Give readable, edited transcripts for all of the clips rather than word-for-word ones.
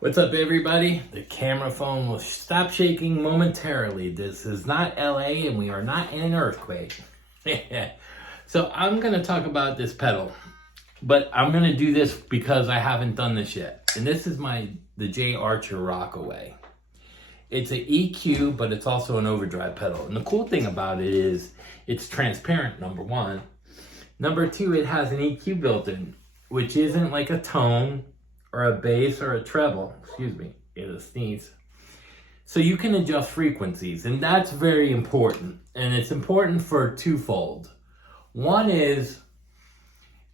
What's up, everybody? The camera phone will stop shaking momentarily. This is not LA and we are not in an earthquake. So I'm going to talk about this pedal, but I'm going to do this because I haven't done this yet. And this is the J Archer Rockaway. It's an EQ, but it's also an overdrive pedal. And the cool thing about it is it's transparent, number one. Number two, it has an EQ built in, which isn't like a tone or a bass or a treble, excuse me, get a sneeze. So you can adjust frequencies, and that's very important. And it's important for twofold. One is,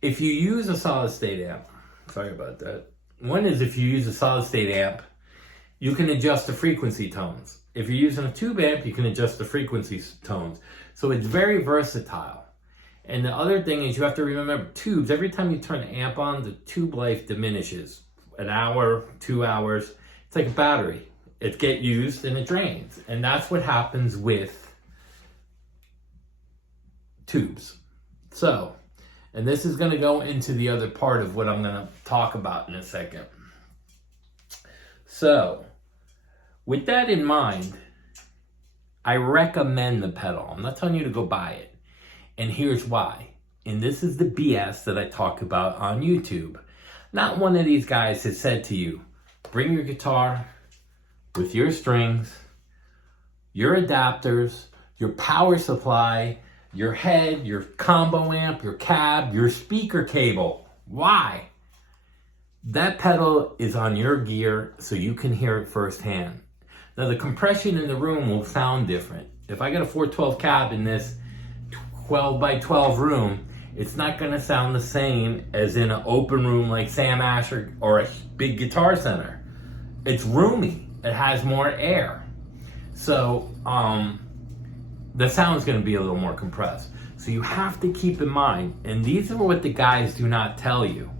if you use a solid state amp, sorry about that. One is if you use a solid state amp, you can adjust the frequency tones. If you're using a tube amp, you can adjust the frequency tones. So it's very versatile. And the other thing is you have to remember tubes, every time you turn the amp on, the tube life diminishes. An hour, 2 hours, it's like a battery. It gets used and it drains. And that's what happens with tubes. So, and this is gonna go into the other part of what I'm gonna talk about in a second. So, with that in mind, I recommend the pedal. I'm not telling you to go buy it. And here's why. And this is the BS that I talk about on YouTube. Not one of these guys has said to you, bring your guitar with your strings, your adapters, your power supply, your head, your combo amp, your cab, your speaker cable. Why? That pedal is on your gear so you can hear it firsthand. Now the compression in the room will sound different. If I got a 412 cab in this 12 by 12 room, it's not gonna sound the same as in an open room like Sam Asher or a big guitar center. It's roomy, it has more air. So the sound's gonna be a little more compressed. So you have to keep in mind, and these are what the guys do not tell you.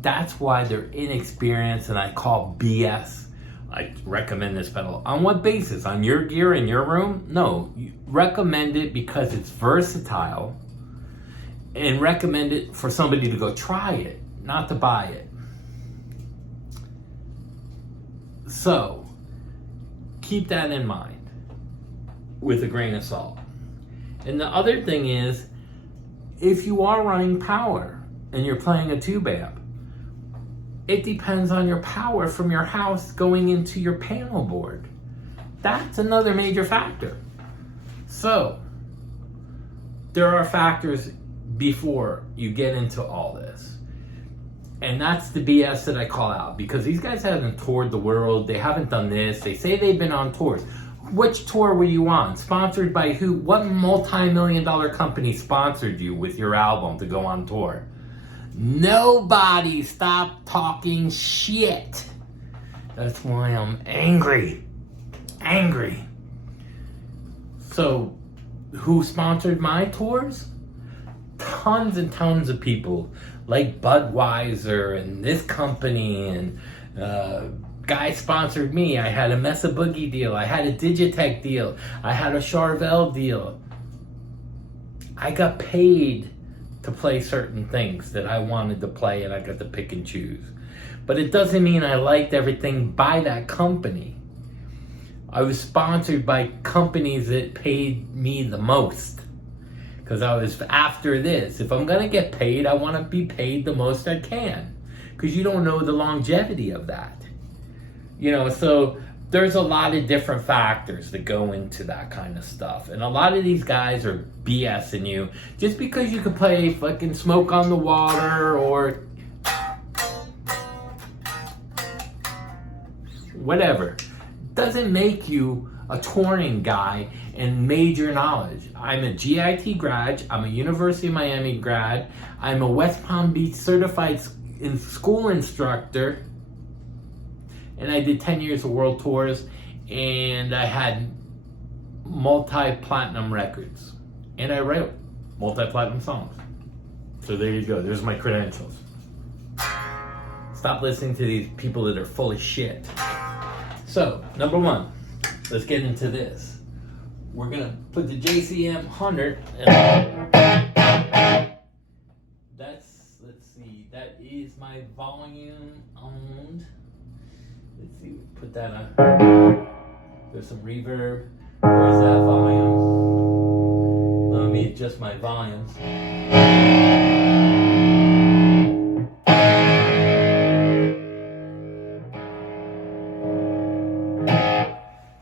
That's why they're inexperienced and I call BS. I recommend this pedal. On what basis? On your gear in your room? No, you recommend it because it's versatile, and recommend it for somebody to go try it, not to buy it. So, keep that in mind with a grain of salt. And the other thing is, if you are running power and you're playing a tube amp, it depends on your power from your house going into your panel board. That's another major factor. So, there are factors before you get into all this. And that's the BS that I call out, because these guys haven't toured the world, they haven't done this, they say they've been on tours. Which tour were you on? Sponsored by who? What multi-million-dollar company sponsored you with your album to go on tour? Nobody. Stop talking shit. That's why I'm angry. So, who sponsored my tours? Tons and tons of people, like Budweiser and this company, and guy sponsored me. I had a Mesa Boogie deal, I had a Digitech deal, I had a Charvel deal. I got paid to play certain things that I wanted to play, and I got to pick and choose. But it doesn't mean I liked everything by that company. I was sponsored by companies that paid me the most, because I was after this. If I'm gonna get paid, I wanna be paid the most I can, because you don't know the longevity of that. You know, so there's a lot of different factors that go into that kind of stuff. And a lot of these guys are BSing you just because you can play fucking Smoke on the Water or whatever. Doesn't make you a touring guy and major knowledge. I'm a GIT grad, I'm a University of Miami grad, I'm a West Palm Beach certified school instructor, and I did 10 years of world tours, and I had multi-platinum records, and I wrote multi-platinum songs. So there you go, there's my credentials. Stop listening to these people that are full of shit. So, number one, let's get into this. We're gonna put the jcm900, let's see, that is my volume owned that on. There's some reverb. Where's that volume? Let me adjust my volumes.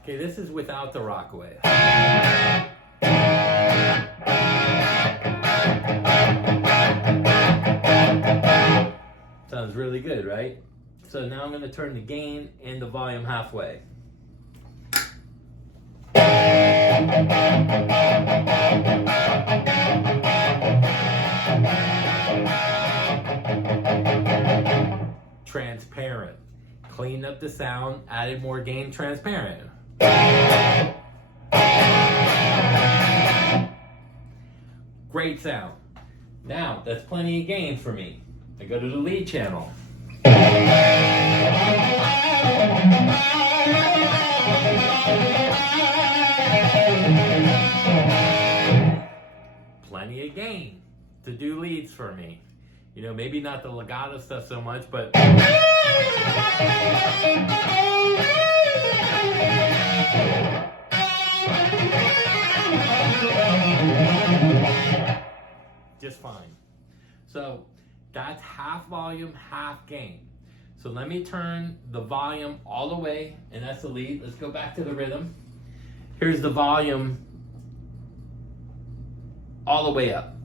Okay, this is without the rockaway. Sounds really good, right? So now I'm going to turn the gain and the volume halfway. Transparent. Cleaned up the sound, added more gain, transparent. Great sound. Now, that's plenty of gain for me. I go to the lead channel. Plenty of gain to do leads for me. You know, maybe not the legato stuff so much, but just fine. So that's half volume, half gain. So let me turn the volume all the way, and that's the lead. Let's go back to the rhythm. Here's the volume all the way up,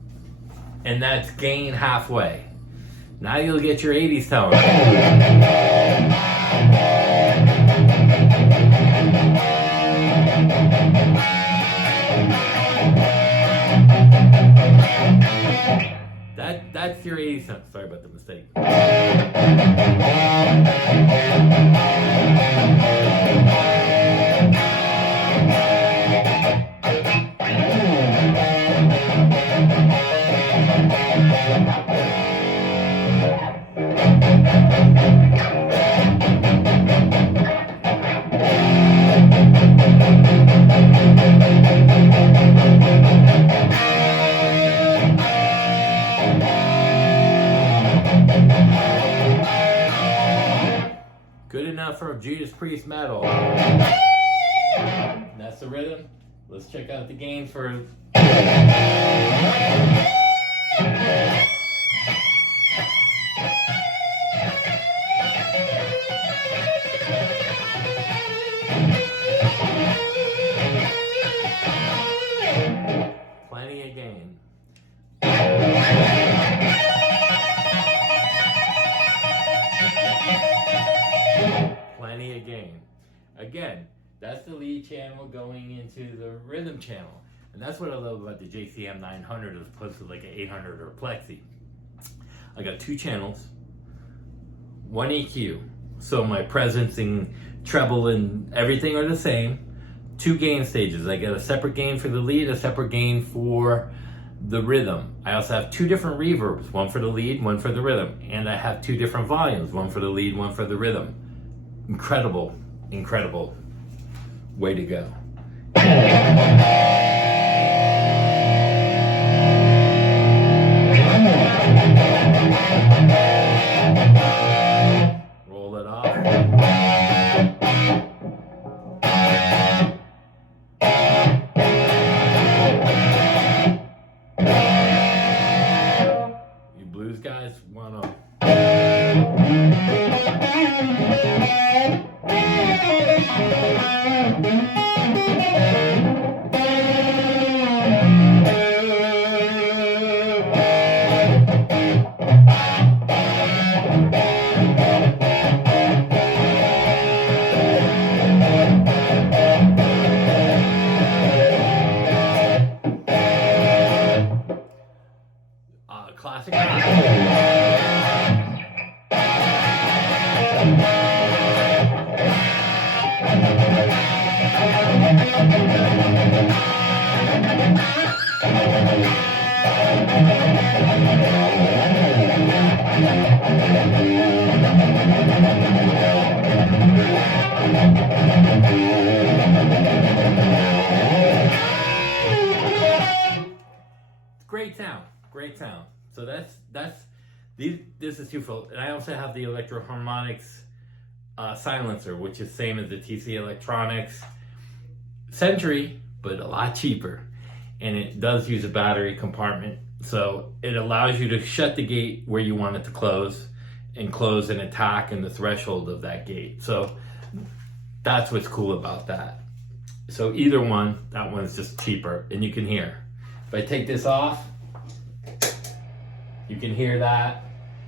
and that's gain halfway. Now you'll get your 80s tone. That's your 80s tone. Sorry about the mistake. Good enough for Judas Priest metal. That's the rhythm. Let's check out the gain for. Plenty of gain. Plenty of gain. Again, that's the lead channel going into the rhythm channel. And that's what I love about the jcm900 as opposed to like an 800 or a Plexi. I got two channels, one EQ. So my presence and treble and everything are the same. Two gain stages. I got a separate gain for the lead, a separate gain for the rhythm. I also have two different reverbs, one for the lead, one for the rhythm. And I have two different volumes, one for the lead, one for the rhythm. Incredible, incredible way to go. Roll it off. You blues guys want to. Classic. Great sound, great sound. So this is twofold, and I also have the electro harmonics silencer, which is same as the TC Electronics Sentry, but a lot cheaper. And it does use a battery compartment, so it allows you to shut the gate where you want it to close and close an attack in the threshold of that gate. So that's what's cool about that. So either one, that one's just cheaper, and you can hear. If I take this off, you can hear that.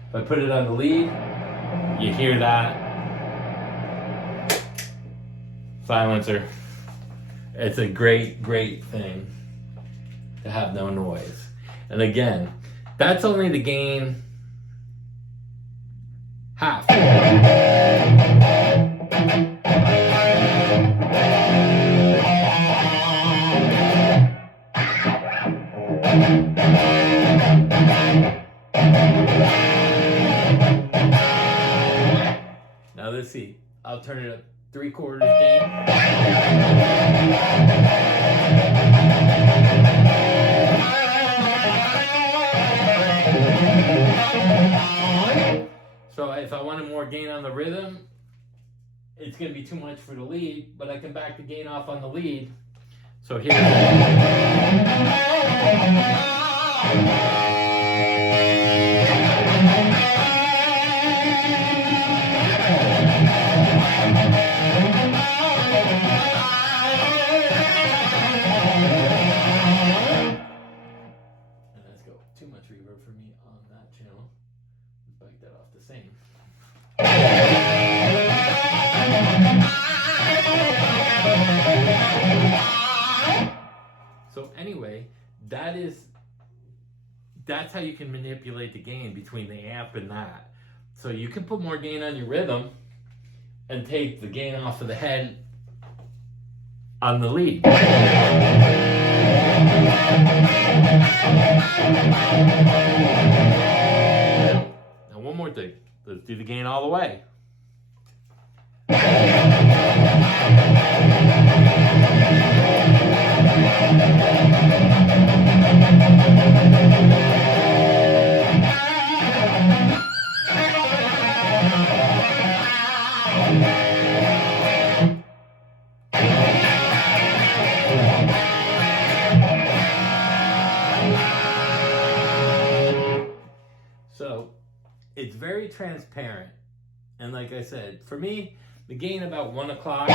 If I put it on the lead, you hear that. Silencer. It's a great, great thing to have no noise. And again, that's only the gain half. Now let's see. I'll turn it up 3/4 gain. So if I wanted more gain on the rhythm, it's going to be too much for the lead, but I can back the gain off on the lead. So here. Too much reverb for me on that channel. Let's bike that off the same. So anyway, that's how you can manipulate the gain between the amp and that. So you can put more gain on your rhythm and take the gain off of the head on the lead. Now one more thing. Let's do the gain all the way. So it's very transparent, and like I said, for me, the gain about 1 o'clock.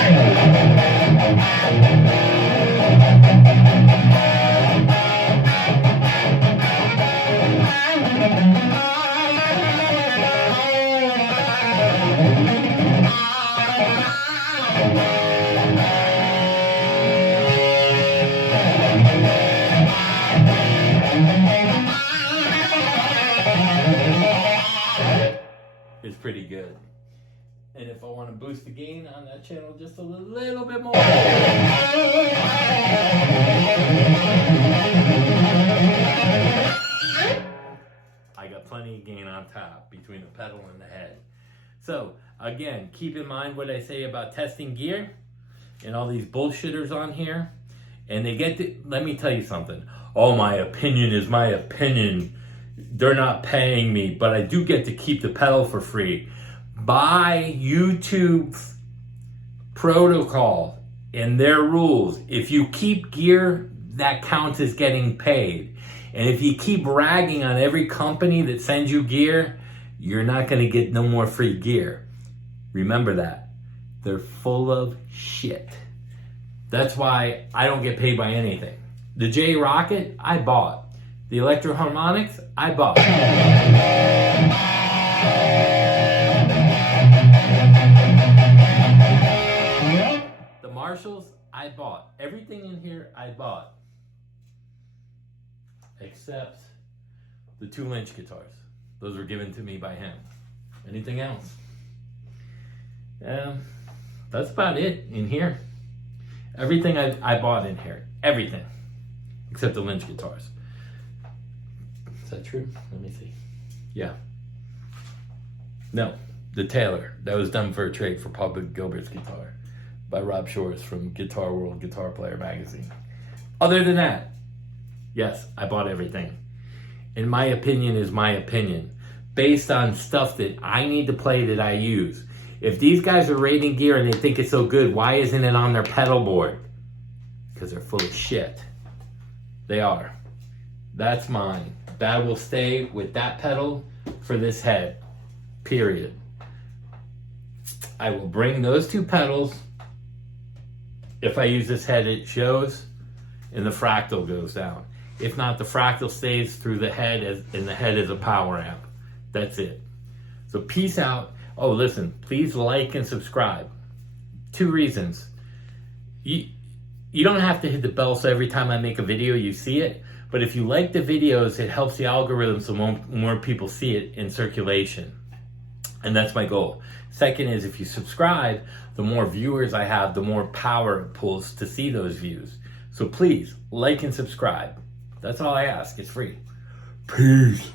Is pretty good. And if I want to boost the gain on that channel just a little bit more, I got plenty of gain on top between the pedal and the head. So again, keep in mind what I say about testing gear and all these bullshitters on here. And they get to, let me tell you something. Oh, my opinion is my opinion. They're not paying me, but I do get to keep the pedal for free. By YouTube's protocol and their rules, if you keep gear, that counts as getting paid. And if you keep ragging on every company that sends you gear, you're not going to get no more free gear. Remember that. They're full of shit. That's why I don't get paid by anything. The J Rocket, I bought. The Electro Harmonics, I bought. The Marshalls, I bought. Everything in here, I bought. Except the 2 Lynch guitars. Those were given to me by him. Anything else? That's about it in here. Everything I bought in here. Everything. Except the Lynch guitars. Is that true? Let me see. Yeah. No, the Taylor. That was done for a trade for Paul Gilbert's guitar by Rob Shores from Guitar World Guitar Player magazine. Other than that, yes, I bought everything. And my opinion is my opinion, based on stuff that I need to play that I use. If these guys are rating gear and they think it's so good, why isn't it on their pedal board? Because they're full of shit. They are. That's mine. That will stay with that pedal for this head. Period. I will bring those two pedals. If I use this head, it shows, and the fractal goes down. If not, the fractal stays through the head, and the head is a power amp. That's it. So peace out. Oh, listen, please like and subscribe. 2 reasons. You don't have to hit the bell so every time I make a video you see it, but if you like the videos, it helps the algorithm so more people see it in circulation. And that's my goal. Second is, if you subscribe, the more viewers I have, the more power it pulls to see those views. So please, like and subscribe. That's all I ask. It's free. Peace.